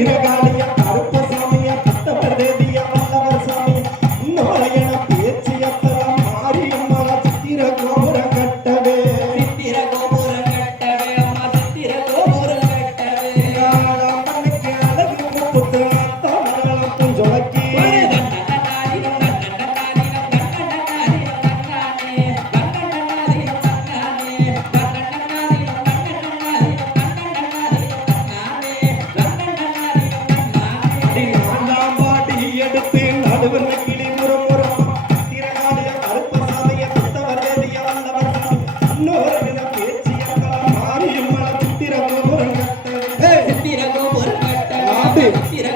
சித்திரகாளிய கருப்பசாமிய புத்தவர் தேவிய வல்லவர் சாமி நோரையன பேச்சியத்தலம் மாரியம்மா சித்திர கோபுரம் கட்டவே சித்திர கோபுரம் கட்டவே அம்மா சித்திர கோபுரம் கட்டவே பண்ணக்கு அழகு புத்து அத்தமரளத்தும் ஜொலக்கி எடுத்து நடுவர் கிளி முறுமுறும் சித்திரகாளிய கருப்பசாமிய புத்தவர் தேவிய வல்லவர் சாமி நோரையன பேச்சியத்தலம் மாரியம்மா சித்திர கோபுரம் கட்டவே சித்திர கோபுரம் கட்டவே நாடு சித்திர